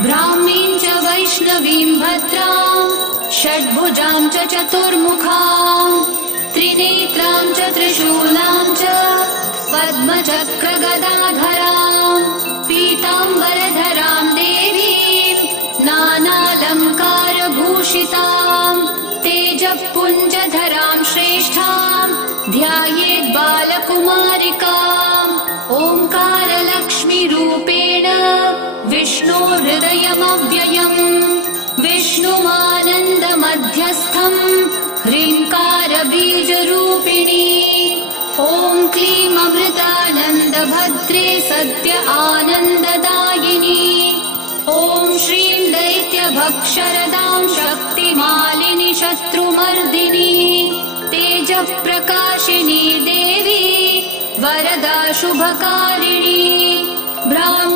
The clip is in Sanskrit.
ब्राह्मीं च वैष्णवीं भद्रां षड्भुजां च चतुर्मुखां त्रिनेत्रां च त्रिशूलां च पद्मचक्रगदाधरां पीताम्बरधरां देवीं नानालङ्कारभूषितां तेजःपुञ्जधरां श्रेष्ठां ध्यायेत् बालकुमारिकाम् ओङ्कारलक्ष्मीरूपेण विष्णोर्हृदयमव्ययम् विष्णुमानन्दमध्यस्थम् ह्रीङ्कारबीजरूपिणी ॐ क्लीं अमृतानन्दभद्रे सत्य आनन्ददायिनी ॐ श्रीं दैत्यभक्षरदां शक्तिमालिनि शत्रुमर्दिनी तेजःप्रकाशिनी देवी वरदा शुभकारिणी ब्राह्मी